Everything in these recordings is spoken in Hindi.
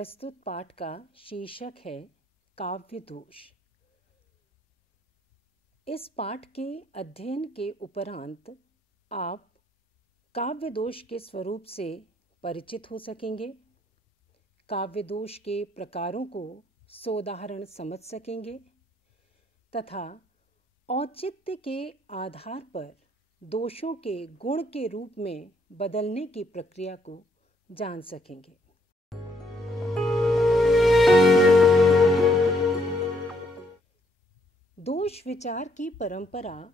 प्रस्तुत पाठ का शीर्षक है काव्य दोष। इस पाठ के अध्ययन के उपरांत आप काव्य दोष के स्वरूप से परिचित हो सकेंगे, काव्य दोष के प्रकारों को सोदाहरण समझ सकेंगे तथा औचित्य के आधार पर दोषों के गुण के रूप में बदलने की प्रक्रिया को जान सकेंगे। दोष विचार की परंपरा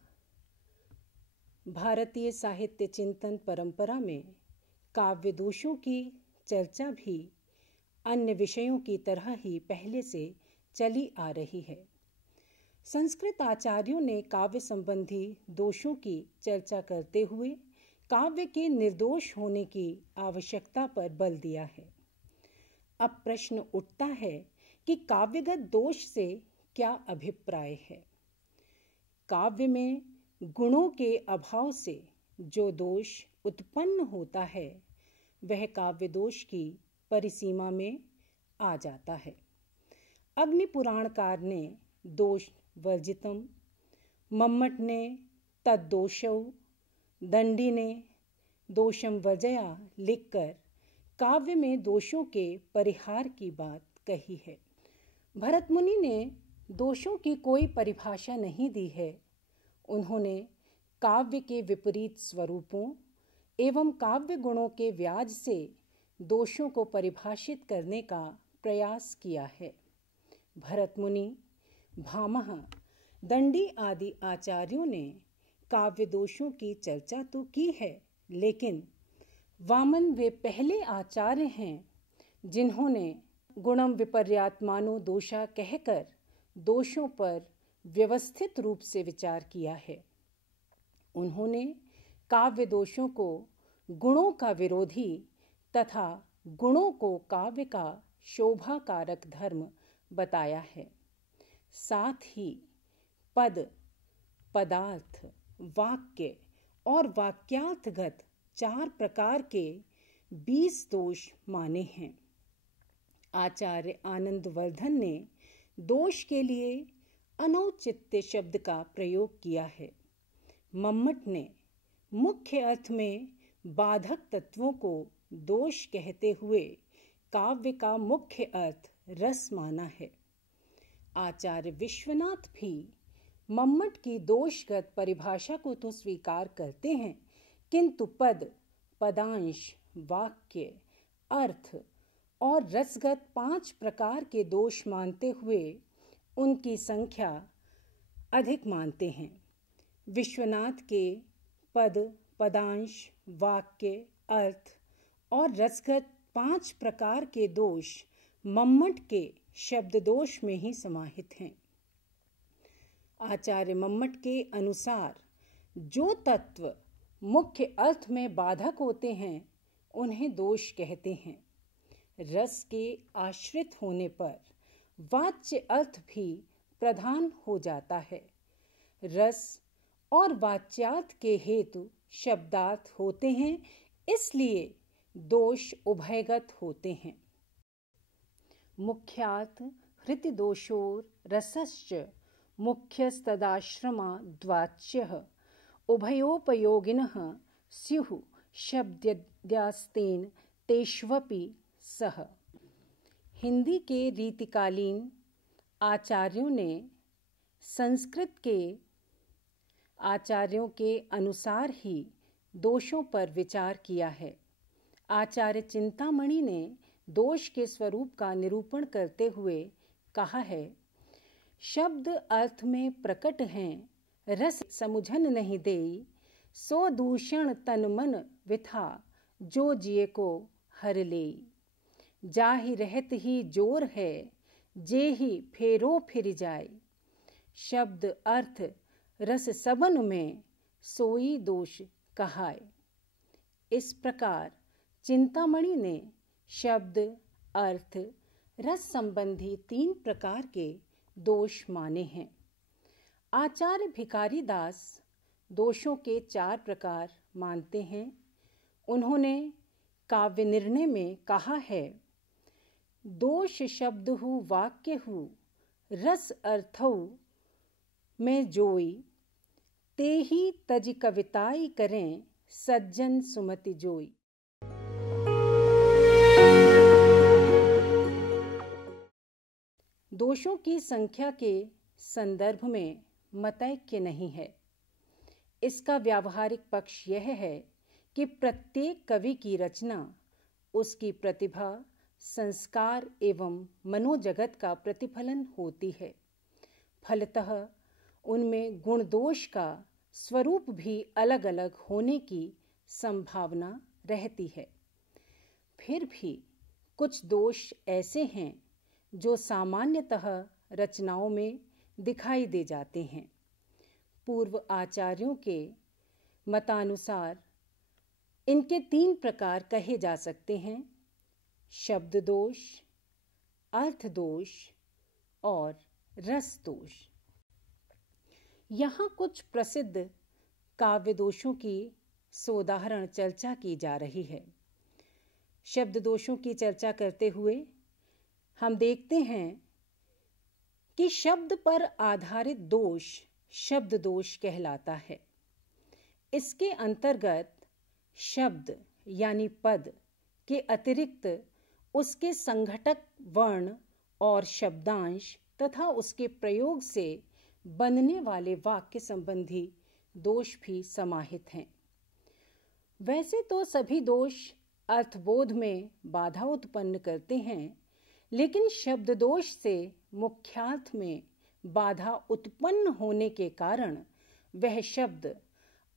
भारतीय साहित्य चिंतन परंपरा में काव्य दोषों की चर्चा भी अन्य विषयों की तरह ही पहले से चली आ रही है। संस्कृत आचार्यों ने काव्य संबंधी दोषों की चर्चा करते हुए काव्य के निर्दोष होने की आवश्यकता पर बल दिया है। अब प्रश्न उठता है कि काव्यगत दोष से क्या अभिप्राय है। काव्य में गुणों के अभाव से जो दोष उत्पन्न होता है वह काव्य दोष की परिसीमा में आ जाता है। अग्नि पुराणकार ने दोष वर्जितम, मम्मट ने तद्दोषौ, दंडी ने दोषम वर्जया लिखकर काव्य में दोषों के परिहार की बात कही है। भरत मुनि ने दोषों की कोई परिभाषा नहीं दी है। उन्होंने काव्य के विपरीत स्वरूपों एवं काव्य गुणों के व्याज से दोषों को परिभाषित करने का प्रयास किया है। भरत मुनि, भामह, दंडी आदि आचार्यों ने काव्य दोषों की चर्चा तो की है, लेकिन वामन वे पहले आचार्य हैं जिन्होंने गुणम विपर्यात्मानो दोषा कहकर दोषों पर व्यवस्थित रूप से विचार किया है। उन्होंने काव्य दोषों को गुणों का विरोधी तथा गुणों को काव्य का शोभा कारक धर्म बताया है। साथ ही पद, पदार्थ, वाक्य और वाक्यार्थगत 4 प्रकार के 20 दोष माने हैं। आचार्य आनंदवर्धन ने दोष के लिए अनौचित्य शब्द का प्रयोग किया है। मम्मट ने मुख्य अर्थ में बाधक तत्वों को दोष कहते हुए काव्य का मुख्य अर्थ रस माना है। आचार्य विश्वनाथ भी मम्मट की दोषगत परिभाषा को तो स्वीकार करते हैं, किंतु पद, पदांश, वाक्य, अर्थ और रसगत 5 प्रकार के दोष मानते हुए उनकी संख्या अधिक मानते हैं। विश्वनाथ के पद, पदांश, वाक्य, अर्थ और रसगत 5 प्रकार के दोष मम्मट के शब्द दोष में ही समाहित हैं। आचार्य मम्मट के अनुसार जो तत्व मुख्य अर्थ में बाधक होते हैं उन्हें दोष कहते हैं। रस के आश्रित होने पर वाच्य अर्थ भी प्रधान हो जाता है। रस और वाच्यार्थ के हेतु शब्दार्थ होते हैं, इसलिए दोष उभयगत होते हैं। मुख्यार्थ हृतिदोषोर रसश्च मुख्यस्तदाश्रमाद्वाच्यः उभयोपयोगिनः स्युः शब्दयास्तेन तेष्वपि सह। हिंदी के रीतिकालीन आचार्यों ने संस्कृत के आचार्यों के अनुसार ही दोषों पर विचार किया है। आचार्य चिंतामणि ने दोष के स्वरूप का निरूपण करते हुए कहा है, शब्द अर्थ में प्रकट हैं, रस समुझन नहीं देई, सो दूषण तन मन विथा, जो जिए को हर लेई। जाहि रहत ही जोर है, जे ही फेरो फिर जाए। शब्द अर्थ रस सबन में, सोई दोष कहाय। इस प्रकार चिंतामणि ने शब्द, अर्थ, रस संबंधी 3 प्रकार के दोष माने हैं। आचार्य भिखारी दास दोषों के 4 प्रकार मानते हैं। उन्होंने काव्य निर्णय में कहा है, दोष शब्द हु वाक्य हु रस अर्थौ में जोई, ते ही तज कविताई करें सज्जन सुमति जोई। दोषों की संख्या के संदर्भ में मतैक्य नहीं है। इसका व्यावहारिक पक्ष यह है कि प्रत्येक कवि की रचना उसकी प्रतिभा, संस्कार एवं मनोजगत का प्रतिफलन होती है। फलतः उनमें गुण दोष का स्वरूप भी अलग अलग होने की संभावना रहती है। फिर भी कुछ दोष ऐसे हैं जो सामान्यतः रचनाओं में दिखाई दे जाते हैं। पूर्व आचार्यों के मतानुसार इनके 3 प्रकार कहे जा सकते हैं: शब्द दोष, अर्थ दोष और रस दोष। यहाँ कुछ प्रसिद्ध काव्य दोषों की सोदाहरण चर्चा की जा रही है। शब्द दोषों की चर्चा करते हुए हम देखते हैं कि शब्द पर आधारित दोष शब्द दोष कहलाता है। इसके अंतर्गत शब्द यानी पद के अतिरिक्त उसके संघटक वर्ण और शब्दांश तथा उसके प्रयोग से बनने वाले वाक्य संबंधी दोष भी समाहित हैं। वैसे तो सभी दोष अर्थबोध में बाधा उत्पन्न करते हैं, लेकिन शब्द दोष से मुख्यार्थ में बाधा उत्पन्न होने के कारण वह शब्द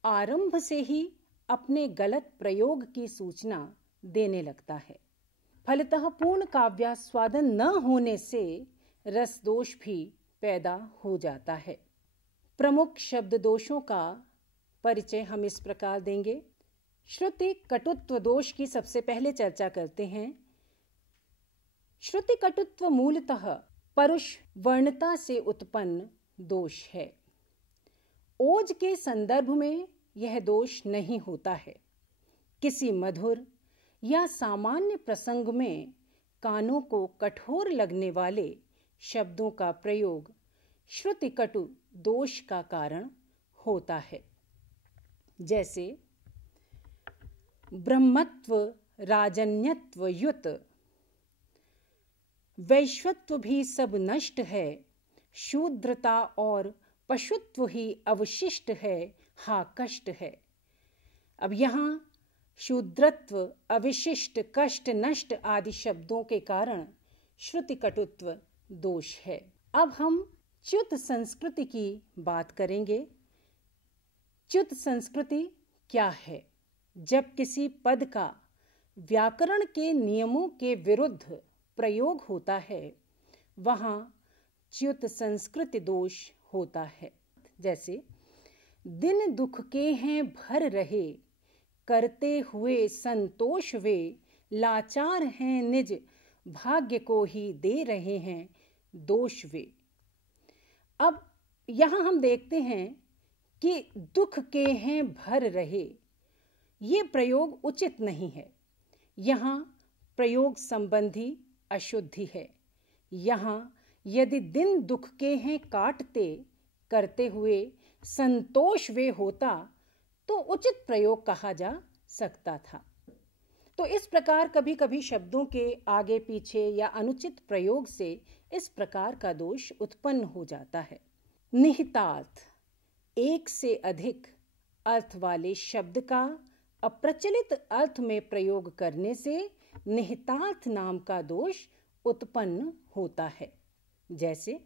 आरंभ से ही अपने गलत प्रयोग की सूचना देने लगता है। फलतः पूर्ण काव्यास्वादन न होने से रस दोष भी पैदा हो जाता है। प्रमुख शब्द दोषों का परिचय हम इस प्रकार देंगे। श्रुति कटुत्व दोष की सबसे पहले चर्चा करते हैं। श्रुति कटुत्व मूलतः परुष वर्णता से उत्पन्न दोष है। ओज के संदर्भ में यह दोष नहीं होता है। किसी मधुर या सामान्य प्रसंग में कानों को कठोर लगने वाले शब्दों का प्रयोग श्रुति कटु दोष का कारण होता है। जैसे ब्रह्मत्व राजन्यत्व युत, वैश्वत्व भी सब नष्ट है, शूद्रता और पशुत्व ही अवशिष्ट है, हा कष्ट है। अब यहाँ शूद्रत्व, अविशिष्ट, कष्ट, नष्ट आदि शब्दों के कारण श्रुति कटुत्व दोष है। अब हम च्युत संस्कृति की बात करेंगे। च्युत संस्कृति क्या है? जब किसी पद का व्याकरण के नियमों के विरुद्ध प्रयोग होता है, वहाँ च्युत संस्कृति दोष होता है। जैसे दिन दुख के हैं भर रहे, करते हुए संतोष वे, लाचार हैं निज भाग्य को ही दे रहे हैं दोष वे। अब यहाँ हम देखते हैं कि दुख के हैं भर रहे, ये प्रयोग उचित नहीं है। यहाँ प्रयोग संबंधी अशुद्धि है। यहाँ यदि दिन दुख के हैं काटते, करते हुए संतोष वे होता तो उचित प्रयोग कहा जा सकता था। तो इस प्रकार कभी कभी शब्दों के आगे पीछे या अनुचित प्रयोग से इस प्रकार का दोष उत्पन्न हो जाता है। निहितार्थ, एक से अधिक अर्थ वाले शब्द का अप्रचलित अर्थ में प्रयोग करने से निहितार्थ नाम का दोष उत्पन्न होता है। जैसे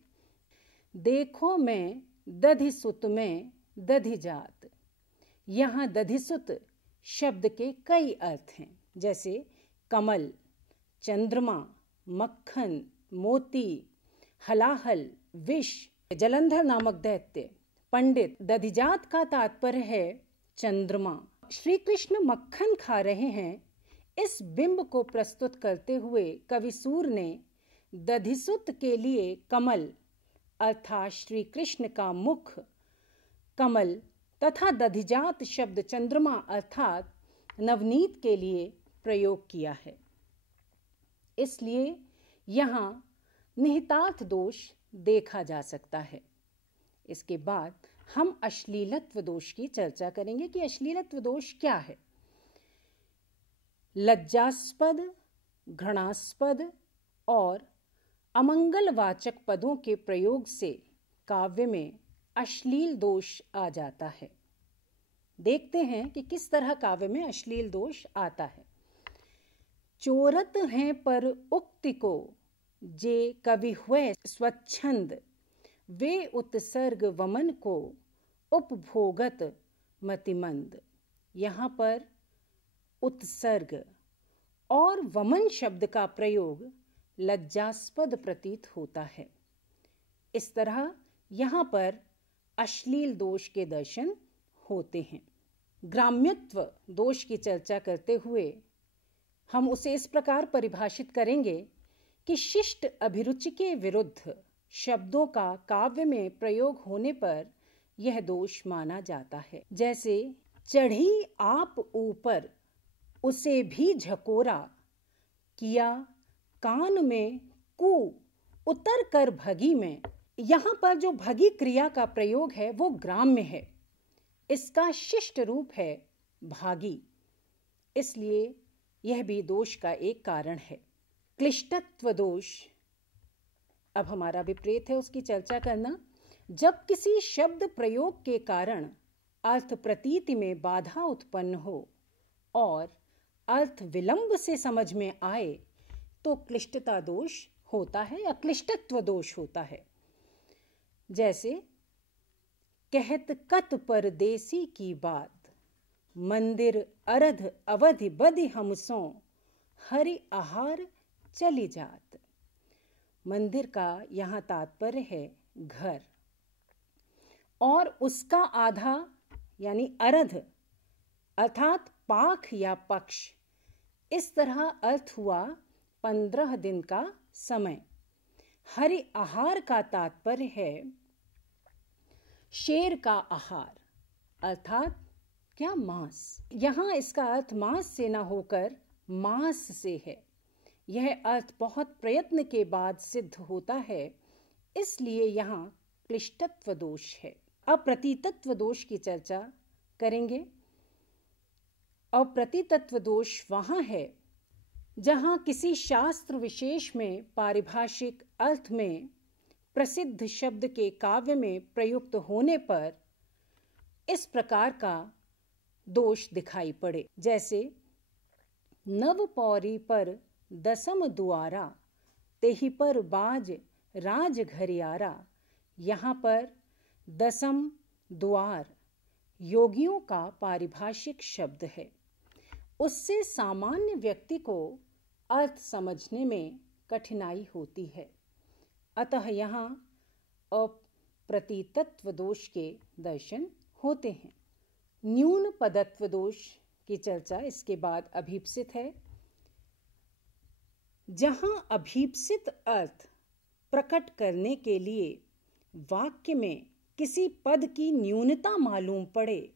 देखो मैं दधिसुत में दधिजात, यहाँ दधिसुत शब्द के कई अर्थ हैं। जैसे कमल, चंद्रमा, मक्खन, मोती, हलाहल, विष, जलंधर नामक दैत्य, पंडित। दधिजात का तात्पर्य है चंद्रमा। श्री कृष्ण मक्खन खा रहे हैं, इस बिंब को प्रस्तुत करते हुए कवि सूर ने दधिसुत के लिए कमल अर्थात श्री कृष्ण का मुख कमल तथा दधिजात शब्द चंद्रमा अर्थात नवनीत के लिए प्रयोग किया है। इसलिए यहाँ निहितार्थ दोष देखा जा सकता है। इसके बाद हम अश्लीलत्व दोष की चर्चा करेंगे कि अश्लीलत्व दोष क्या है। लज्जास्पद, घृणास्पद और अमंगलवाचक पदों के प्रयोग से काव्य में अश्लील दोष आ जाता है। देखते हैं कि किस तरह काव्य में अश्लील दोष आता है। चोरत हैं पर उक्ति को, जे कवि हुए स्वच्छंद, वे उत्सर्ग वमन को, उपभोगत मतिमंद। यहाँ पर उत्सर्ग और वमन शब्द का प्रयोग लज्जास्पद प्रतीत होता है। इस तरह यहाँ पर अश्लील दोष के दर्शन होते हैं। ग्राम्यत्व दोष की चर्चा करते हुए हम उसे इस प्रकार परिभाषित करेंगे कि शिष्ट अभिरुचि के विरुद्ध शब्दों का काव्य में प्रयोग होने पर यह दोष माना जाता है। जैसे चढ़ी आप ऊपर उसे भी झकोरा, किया कान में कू उतर कर भगी में। यहाँ पर जो भगी क्रिया का प्रयोग है वो ग्राम्य है। इसका शिष्ट रूप है भागी, इसलिए यह भी दोष का एक कारण है। क्लिष्टत्व दोष अब हमारा विपरीत है, उसकी चर्चा करना। जब किसी शब्द प्रयोग के कारण अर्थ प्रतीति में बाधा उत्पन्न हो और अर्थ विलंब से समझ में आए तो क्लिष्टता दोष होता है या क्लिष्टत्व दोष होता है। जैसे कहत कत परदेसी की बात, मंदिर अरध अवधि बधि हमसों, हरि आहार चली जात। मंदिर का यहाँ तात्पर्य है घर, और उसका आधा यानी अरध अर्थात पाख या पक्ष। इस तरह अर्थ हुआ 15 दिन का समय। हरि आहार का तात्पर्य है शेर का आहार अर्थात क्या, मांस। यहाँ इसका अर्थ मांस से न होकर मांस से है। यह अर्थ बहुत प्रयत्न के बाद सिद्ध होता है, इसलिए यहाँ क्लिष्टत्व दोष है। अब प्रतीतत्व दोष की चर्चा करेंगे। अब प्रतीतत्व दोष वहाँ है जहाँ किसी शास्त्र विशेष में पारिभाषिक अर्थ में प्रसिद्ध शब्द के काव्य में प्रयुक्त होने पर इस प्रकार का दोष दिखाई पड़े। जैसे नव पौरी पर दसम दुआरा, तेहि पर बाज राज घरियारा। यहाँ पर दसम द्वार योगियों का पारिभाषिक शब्द है। उससे सामान्य व्यक्ति को अर्थ समझने में कठिनाई होती है। अतः यहाँ अप्रतीतत्व दोष के दर्शन होते हैं। न्यून पदत्व दोष की चर्चा इसके बाद अभीप्सित है। जहाँ अभीप्सित अर्थ प्रकट करने के लिए वाक्य में किसी पद की न्यूनता मालूम पड़े,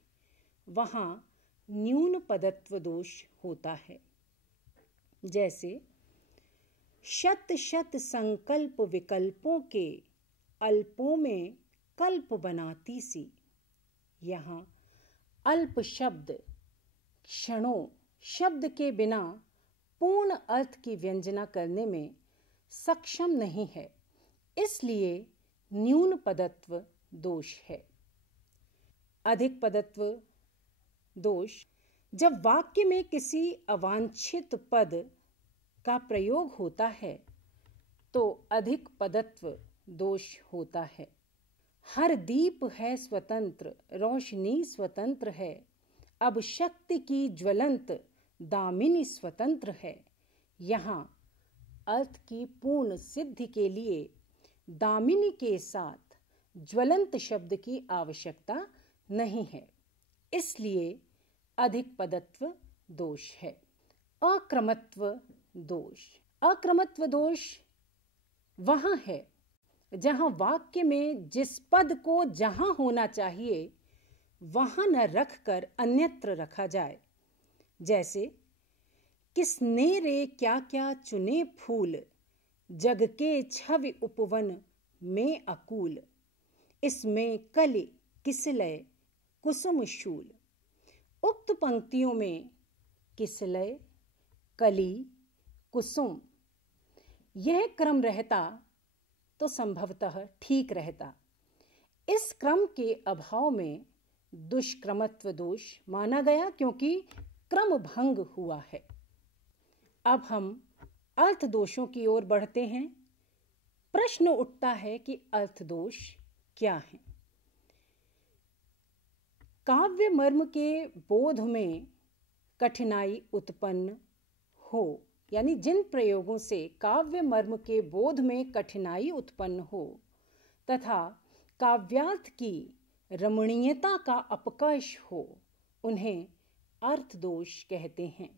वहाँ न्यून पदत्व दोष होता है। जैसे शत शत संकल्प विकल्पों के, अल्पों में कल्प बनाती सी। यहाँ अल्प शब्द क्षणों शब्द के बिना पूर्ण अर्थ की व्यंजना करने में सक्षम नहीं है, इसलिए न्यून पदत्व दोष है। अधिक पदत्व दोष जब वाक्य में किसी अवांछित पद का प्रयोग होता है तो अधिक पदत्व दोष होता है। हर दीप है स्वतंत्र, रोशनी स्वतंत्र है, अब शक्ति की ज्वलंत दामिनी स्वतंत्र है। यहाँ अर्थ की पूर्ण सिद्धि के लिए दामिनी के साथ ज्वलंत शब्द की आवश्यकता नहीं है, इसलिए अधिक पदत्व दोष है। अक्रमत्व दोष। अक्रमत्व दोष वहाँ है जहाँ वाक्य में जिस पद को जहाँ होना चाहिए वहाँ न रखकर अन्यत्र रखा जाए। जैसे किसने रे क्या क्या चुने फूल, जग के छवि उपवन में अकूल, इसमें कलि किसलय कुसुम शूल। उक्त पंक्तियों में किसलय, कली, कुसुम यह क्रम रहता तो संभवतः ठीक रहता। इस क्रम के अभाव में दुष्क्रमत्व दोष माना गया, क्योंकि क्रम भंग हुआ है। अब हम अर्थ दोषों की ओर बढ़ते हैं। प्रश्न उठता है कि अर्थ दोष क्या है? काव्य मर्म के बोध में कठिनाई उत्पन्न हो, यानी जिन प्रयोगों से काव्य मर्म के बोध में कठिनाई उत्पन्न हो तथा काव्यार्थ की रमणीयता का अपकर्ष हो, उन्हें अर्थ दोष कहते हैं।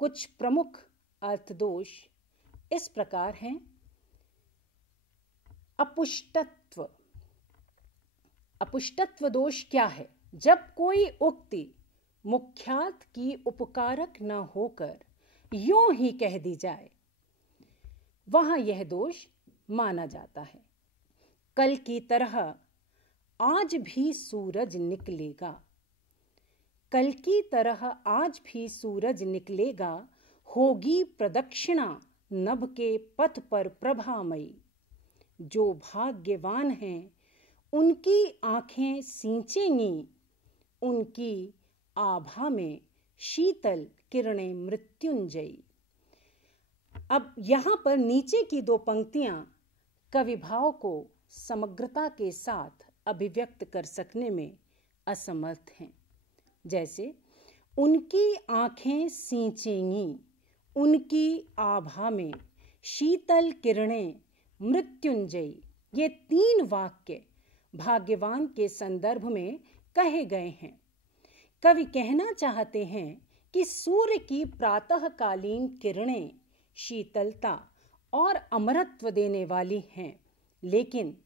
कुछ प्रमुख अर्थ दोष इस प्रकार हैं। अपुष्टत्व। अपुष्टत्व दोष क्या है? जब कोई उक्ति मुख्यार्थ की उपकारक न होकर यूं ही कह दी जाए, वहां यह दोष माना जाता है। कल की तरह आज भी सूरज निकलेगा, कल की तरह आज भी सूरज निकलेगा, होगी प्रदक्षिणा नभ के पथ पर प्रभामयी। जो भाग्यवान हैं उनकी आंखें सींचेंगी, उनकी आभा में शीतल किरणें मृत्युंजयी। अब यहां पर नीचे की दो पंक्तियां कवि भाव को समग्रता के साथ अभिव्यक्त कर सकने में असमर्थ हैं। जैसे उनकी आंखें सींचेंगी, उनकी आभा में शीतल किरणें मृत्युंजयी। ये तीन वाक्य भाग्यवान के संदर्भ में कहे गए हैं। कवि कहना चाहते हैं कि सूर्य की प्रातःकालीन किरणें शीतलता और अमरत्व देने वाली हैं, लेकिन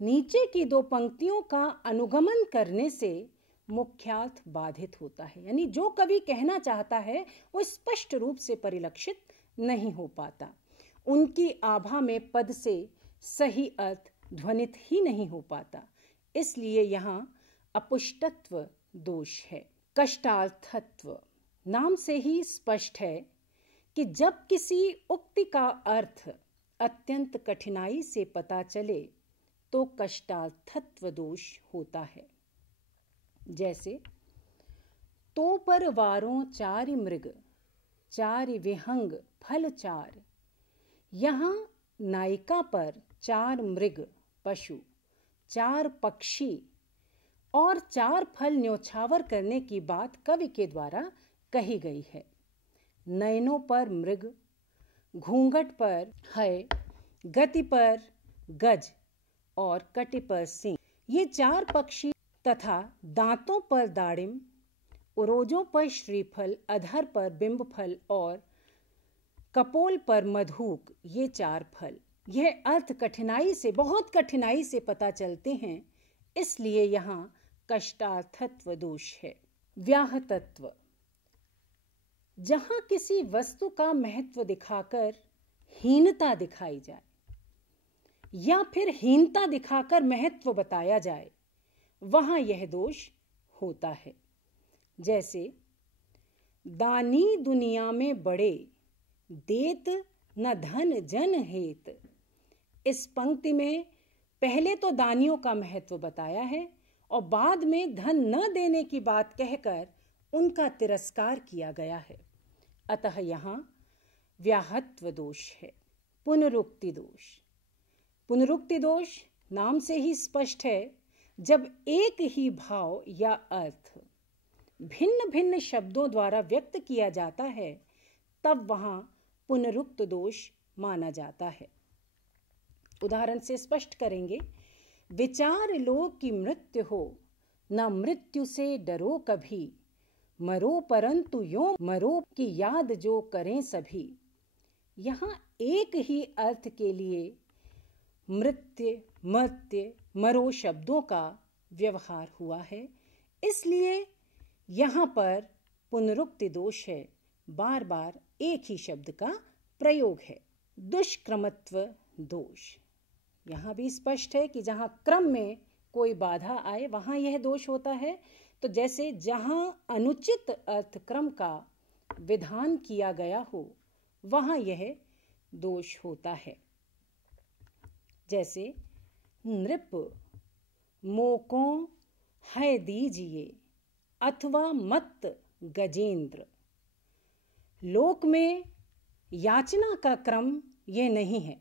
नीचे की दो पंक्तियों का अनुगमन करने से मुख्यार्थ बाधित होता है। यानी जो कवि कहना चाहता है वो स्पष्ट रूप से परिलक्षित नहीं हो पाता। उनकी आभा में पद से सही अर्थ ध्वनित ही नहीं हो पाता, इसलिए यहाँ अपुष्टत्व दोष है। कष्टार्थत्व। नाम से ही स्पष्ट है कि जब किसी उक्ति का अर्थ अत्यंत कठिनाई से पता चले तो कष्टार्थत्व दोष होता है। जैसे तो पर वारों चारि मृग, चारि विहंग फल चार। यहाँ नायिका पर 4 मृग पशु, 4 पक्षी और 4 फल न्योछावर करने की बात कवि के द्वारा कही गई है। नयनों पर मृग, घूंघट पर है, गति पर गज और कटि पर सिंह, ये 4 पक्षी तथा दांतों पर दाड़िम, उरोजों पर श्रीफल, अधर पर बिंब फल और कपोल पर मधुक, ये 4 फल। यह अर्थ कठिनाई से, बहुत कठिनाई से पता चलते हैं, इसलिए यहाँ कष्टार्थत्व दोष है। व्याहतत्व। जहां किसी वस्तु का महत्व दिखाकर हीनता दिखाई जाए या फिर हीनता दिखाकर महत्व बताया जाए, वहां यह दोष होता है। जैसे दानी दुनिया में बड़े, देत न धन जन हेत। इस पंक्ति में पहले तो दानियों का महत्व बताया है और बाद में धन न देने की बात कहकर उनका तिरस्कार किया गया है। अतः यहाँ व्याहत्व दोष है। पुनरुक्ति दोष। पुनरुक्ति दोष नाम से ही स्पष्ट है, जब एक ही भाव या अर्थ भिन्न भिन्न शब्दों द्वारा व्यक्त किया जाता है तब वहां पुनरुक्त दोष माना जाता है। उदाहरण से स्पष्ट करेंगे। विचार लो कि मृत्यु हो, न मृत्यु से डरो कभी, मरो परंतु यो मरो की याद जो करें सभी। यहाँ एक ही अर्थ के लिए मृत्यु, मर्त्य, मरो शब्दों का व्यवहार हुआ है, इसलिए यहाँ पर पुनरुक्ति दोष है। बार बार एक ही शब्द का प्रयोग है। दुष्क्रमत्व दोष। यहाँ भी स्पष्ट है कि जहाँ क्रम में कोई बाधा आए वहाँ यह दोष होता है। तो जैसे जहाँ अनुचित अर्थक्रम का विधान किया गया हो वहाँ यह दोष होता है। जैसे नृप मोको है दीजिए अथवा मत गजेंद्र। लोक में याचना का क्रम यह नहीं है।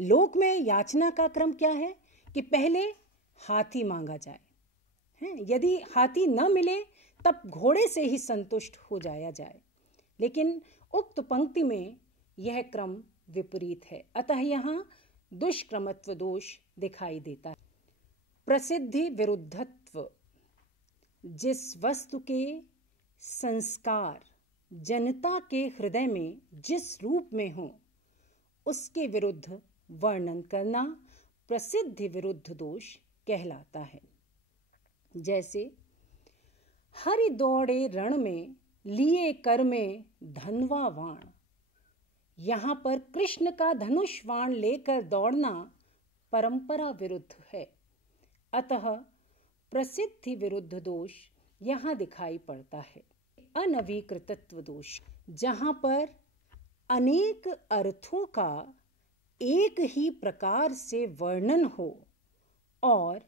लोक में याचना का क्रम क्या है कि पहले हाथी मांगा जाए, है? यदि हाथी न मिले तब घोड़े से ही संतुष्ट हो जाया जाए। लेकिन उक्त पंक्ति में यह क्रम विपरीत है, अतः यहाँ दुष्क्रमत्व दोष दिखाई देता है। प्रसिद्धि विरुद्धत्व। जिस वस्तु के संस्कार जनता के हृदय में जिस रूप में हो उसके विरुद्ध वर्णन करना प्रसिद्धि विरुद्ध दोष कहलाता है। जैसे हरि दौड़े रण में लिए कर में धनवा वाण। यहाँ पर कृष्ण का धनुष वाण लेकर दौड़ना परंपरा विरुद्ध है, अतः प्रसिद्धि विरुद्ध दोष यहाँ दिखाई पड़ता है। अनवीकृतत्व दोष। जहाँ पर अनेक अर्थों का एक ही प्रकार से वर्णन हो और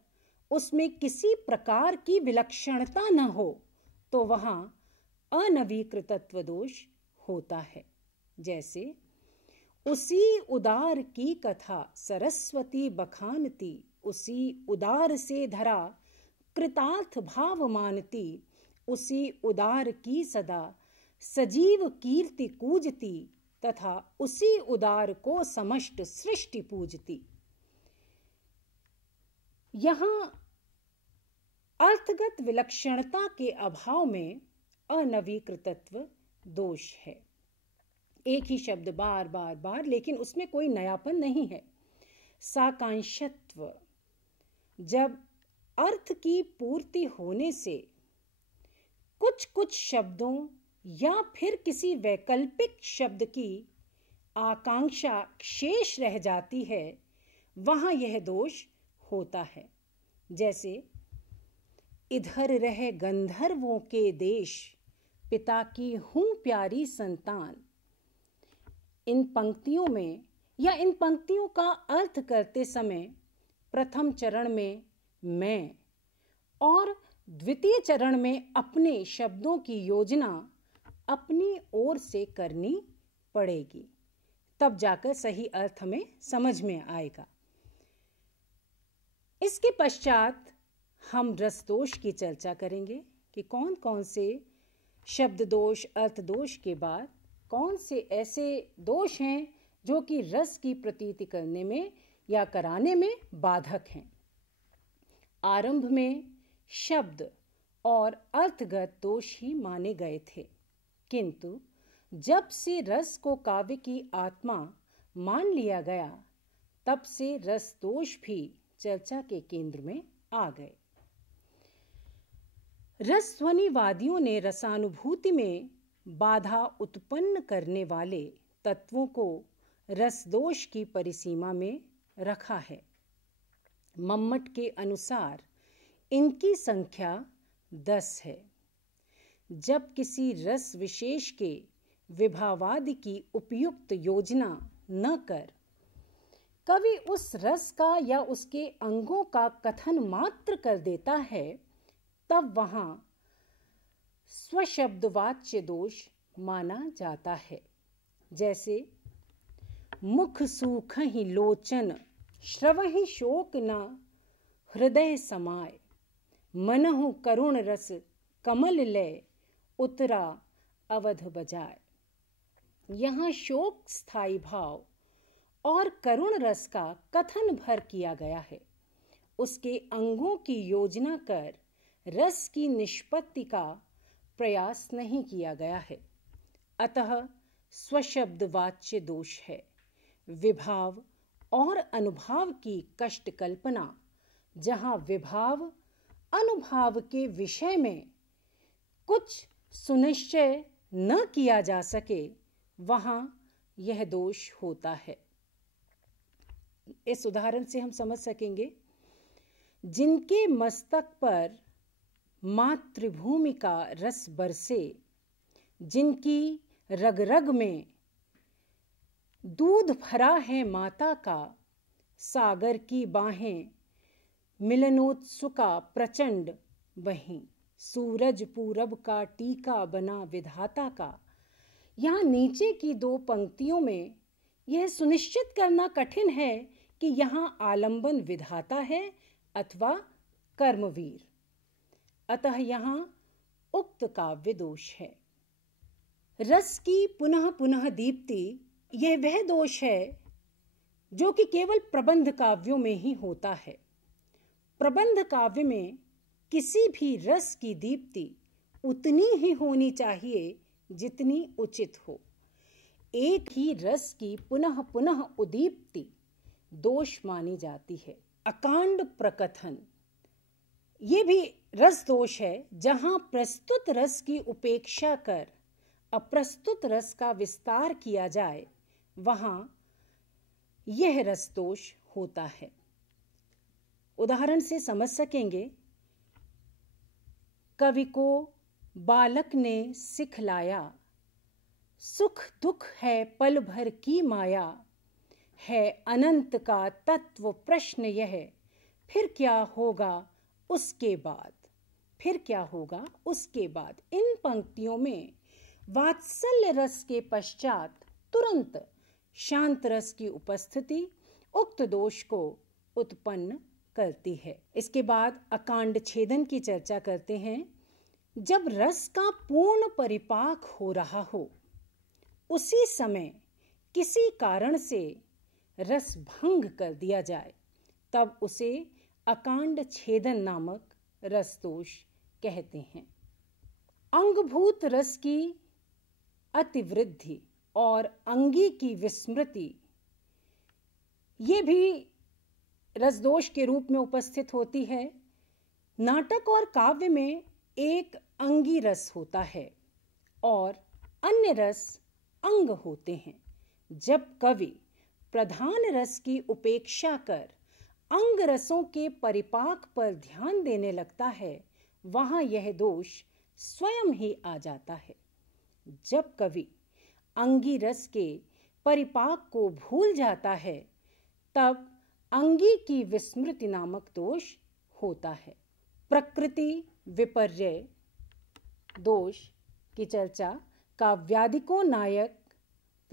उसमें किसी प्रकार की विलक्षणता न हो तो वहाँ अनवीकृतत्व दोष होता है। जैसे उसी उदार की कथा सरस्वती बखानती, उसी उदार से धरा कृतार्थ भाव मानती, उसी उदार की सदा सजीव कीर्ति कूजती, तथा उसी उदार को समष्ट सृष्टि पूजती। यहाँ अर्थगत विलक्षणता के अभाव में अनवीकृतत्व दोष है। एक ही शब्द बार बार बार, लेकिन उसमें कोई नयापन नहीं है। साकांक्षत्व। जब अर्थ की पूर्ति होने से कुछ कुछ शब्दों या फिर किसी वैकल्पिक शब्द की आकांक्षा शेष रह जाती है वहां यह दोष होता है। जैसे इधर रहे गंधर्वों के देश, पिता की हूं प्यारी संतान। इन पंक्तियों में या इन पंक्तियों का अर्थ करते समय प्रथम चरण में मैं और द्वितीय चरण में अपने शब्दों की योजना अपनी ओर से करनी पड़ेगी, तब जाकर सही अर्थ हमें समझ में आएगा। इसके पश्चात हम रस दोष की चर्चा करेंगे कि कौन कौन से शब्द दोष, अर्थ दोष के बाद कौन से ऐसे दोष हैं जो कि रस की प्रतीति करने में या कराने में बाधक हैं। आरंभ में शब्द और अर्थगत दोष ही माने गए थे, किंतु जब से रस को काव्य की आत्मा मान लिया गया तब से रस दोष भी चर्चा के केंद्र में आ गए। रसध्वनिवादियों ने रसानुभूति में बाधा उत्पन्न करने वाले तत्वों को रसदोष की परिसीमा में रखा है। मम्मट के अनुसार इनकी संख्या 10 है। जब किसी रस विशेष के विभावादि की उपयुक्त योजना न कर कवि उस रस का या उसके अंगों का कथन मात्र कर देता है, तब वहां स्वशब्दवाच्य दोष माना जाता है। जैसे मुख सूखहि लोचन श्रवहि शोक न हृदय समाय, मनहु करुण रस कमल लय उतरा अवध बजाय। यहाँ शोक स्थायी भाव और करुण रस का कथन भर किया गया है। उसके अंगों की योजना कर रस की निष्पत्ति का प्रयास नहीं किया गया है, अतः स्वशब्दवाच्य दोष है। विभाव और अनुभाव की कष्ट कल्पना, जहाँ विभाव अनुभाव के विषय में कुछ सुनिश्चय न किया जा सके, वहाँ यह दोष होता है। इस उदाहरण से हम समझ सकेंगे, जिनके मस्तक पर मातृभूमि का रस बरसे, जिनकी रग रग में दूध भरा है माता का, सागर की बाहें मिलनोत्सुका प्रचंड बहीं, सूरज पूरब का टीका बना विधाता का। यहाँ नीचे की दो पंक्तियों में यह सुनिश्चित करना कठिन है कि यहाँ आलंबन विधाता है अथवा कर्मवीर, अतः यहाँ उक्त काव्य दोष है। रस की पुनः पुनः दीप्ति, यह वह दोष है जो कि केवल प्रबंध काव्यों में ही होता है। प्रबंध काव्य में किसी भी रस की दीप्ति उतनी ही होनी चाहिए जितनी उचित हो। एक ही रस की पुनः पुनः उदीप्ति दोष मानी जाती है। अकांड प्रकथन, ये भी रस दोष है, जहां प्रस्तुत रस की उपेक्षा कर अप्रस्तुत रस का विस्तार किया जाए, वहां यह रस दोष होता है। उदाहरण से समझ सकेंगे, कवि को बालक ने सिखलाया, सुख दुख है पल भर की माया, है अनंत का तत्व प्रश्न यह, फिर क्या होगा उसके बाद, फिर क्या होगा उसके बाद। इन पंक्तियों में वात्सल्य रस के पश्चात तुरंत शांत रस की उपस्थिति उक्त दोष को उत्पन्न करती है। इसके बाद अकांड छेदन की चर्चा करते हैं। जब रस का पूर्ण परिपाक हो रहा हो, उसी समय किसी कारण से रस भंग कर दिया जाए, तब उसे अकांड छेदन नामक रस दोष कहते हैं। अंगभूत रस की अतिवृद्धि और अंगी की विस्मृति, ये भी रसदोष के रूप में उपस्थित होती है। नाटक और काव्य में एक अंगी रस होता है और अन्य रस अंग होते हैं। जब कवि प्रधान रस की उपेक्षा कर अंग रसों के परिपाक पर ध्यान देने लगता है, वहां यह दोष स्वयं ही आ जाता है। जब कवि अंगी रस के परिपाक को भूल जाता है, तब अंगी की विस्मृति नामक दोष होता है। प्रकृति विपर्य दोष की चर्चा काव्यादिको नायक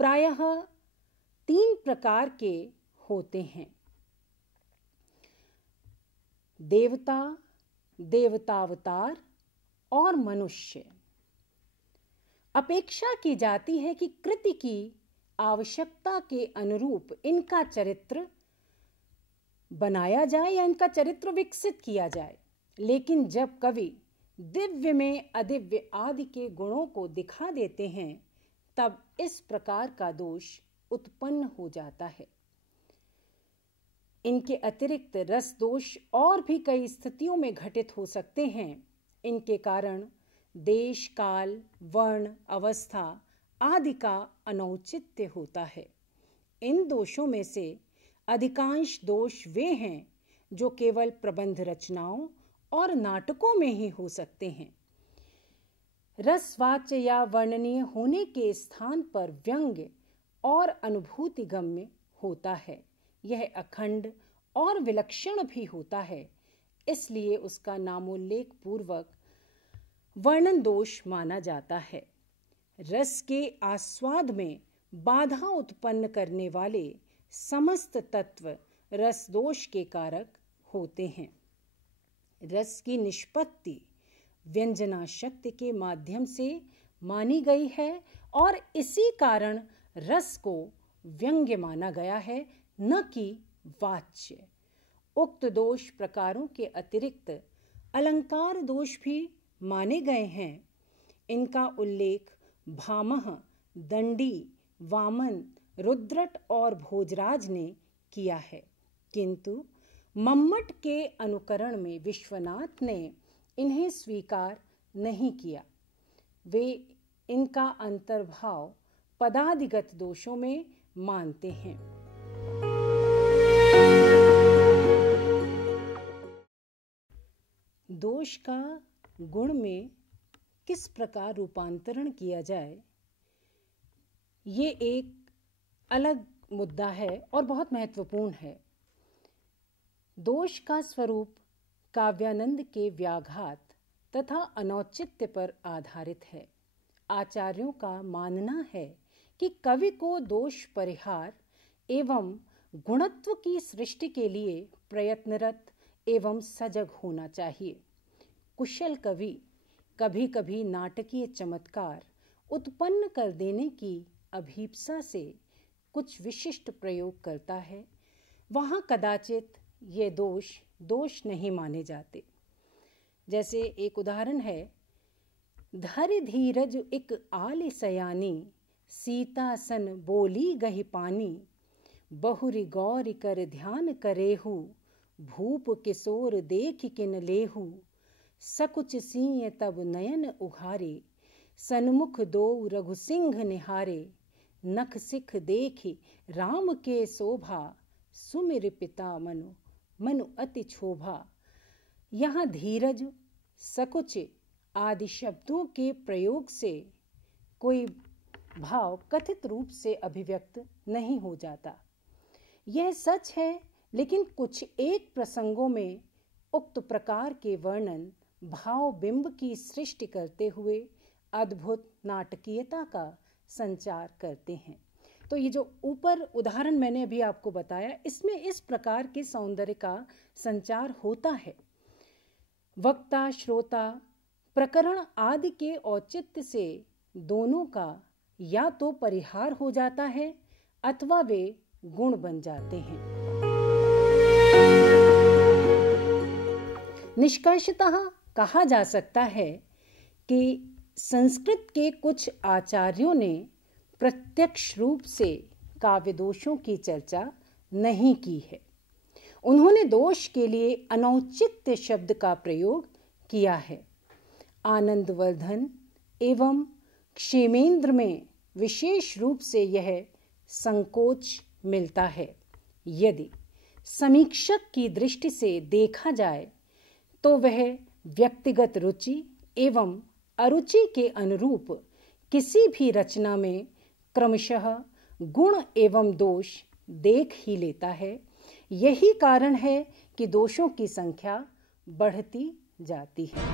प्रायः 3 प्रकार के होते हैं। देवता, देवतावतार और मनुष्य। अपेक्षा की जाती है कि कृति की आवश्यकता के अनुरूप इनका चरित्र बनाया जाए या इनका चरित्र विकसित किया जाए। लेकिन जब कवि दिव्य में अदिव्य आदि के गुणों को दिखा देते हैं, तब इस प्रकार का दोष उत्पन्न हो जाता है। इनके अतिरिक्त रस दोष और भी कई स्थितियों में घटित हो सकते हैं। इनके कारण देश, काल, वर्ण, अवस्था आदि का अनौचित्य होता है। इन दोषों में से अधिकांश दोष वे हैं जो केवल प्रबंध रचनाओं और नाटकों में ही हो सकते हैं। रसवाच्य या वर्णनीय होने के स्थान पर व्यंग्य और अनुभूति गम्य होता है। यह अखंड और विलक्षण भी होता है, इसलिए उसका नामोल्लेख पूर्वक वर्णन दोष माना जाता है। रस के आस्वाद में बाधा उत्पन्न करने वाले समस्त तत्व रस दोष के कारक होते हैं। रस की निष्पत्ति व्यंजना शक्ति के माध्यम से मानी गई है और इसी कारण रस को व्यंग्य माना गया है, न कि वाच्य। उक्त दोष प्रकारों के अतिरिक्त अलंकार दोष भी माने गए हैं। इनका उल्लेख भामह, दंडी, वामन, रुद्रट और भोजराज ने किया है, किंतु मम्मट के अनुकरण में विश्वनाथ ने इन्हें स्वीकार नहीं किया। वे इनका अंतर्भाव पदादिगत दोषों में मानते हैं। दोष का गुण में किस प्रकार रूपांतरण किया जाए, ये एक अलग मुद्दा है और बहुत महत्वपूर्ण है। दोष का स्वरूप काव्यानंद के व्याघात तथा अनौचित्य पर आधारित है। आचार्यों का मानना है कि कवि को दोष परिहार एवं गुणत्व की सृष्टि के लिए प्रयत्नरत एवं सजग होना चाहिए। कुशल कवि कभी कभी नाटकीय चमत्कार उत्पन्न कर देने की अभीप्सा से कुछ विशिष्ट प्रयोग करता है। वहाँ कदाचित ये दोष नहीं माने जाते। जैसे एक उदाहरण है, धरि धीरज इक आल सयानी, सीता सन बोली गहि पानी, बहुरि गौर कर ध्यान करेहु, भूप किशोर देख किन लेहु, सकुच सिंह तब नयन उघारे, सन्मुख दो रघुसिंह निहारे, नख सिख देखि राम के शोभा, सुमिर पिता मनु अति क्षोभा। यहाँ धीरज, सकुच आदि शब्दों के प्रयोग से कोई भाव कथित रूप से अभिव्यक्त नहीं हो जाता। यह सच है, लेकिन कुछ एक प्रसंगों में उक्त प्रकार के वर्णन भाव बिंब की सृष्टि करते हुए अद्भुत नाटकीयता का संचार करते हैं। तो ये जो ऊपर उदाहरण मैंने अभी आपको बताया, इसमें इस प्रकार के सौंदर्य का संचार होता है। वक्ता श्रोता प्रकरण आदि के औचित्य से दोनों का या तो परिहार हो जाता है अथवा वे गुण बन जाते हैं। निष्कर्षतः कहा जा सकता है कि संस्कृत के कुछ आचार्यों ने प्रत्यक्ष रूप से काव्य दोषों की चर्चा नहीं की है। उन्होंने दोष के लिए अनौचित्य शब्द का प्रयोग किया है। आनंदवर्धन एवं क्षेमेंद्र में विशेष रूप से यह संकोच मिलता है। यदि समीक्षक की दृष्टि से देखा जाए तो वह व्यक्तिगत रुचि एवं अरुचि के अनुरूप किसी भी रचना में क्रमशः गुण एवं दोष देख ही लेता है। यही कारण है कि दोषों की संख्या बढ़ती जाती है।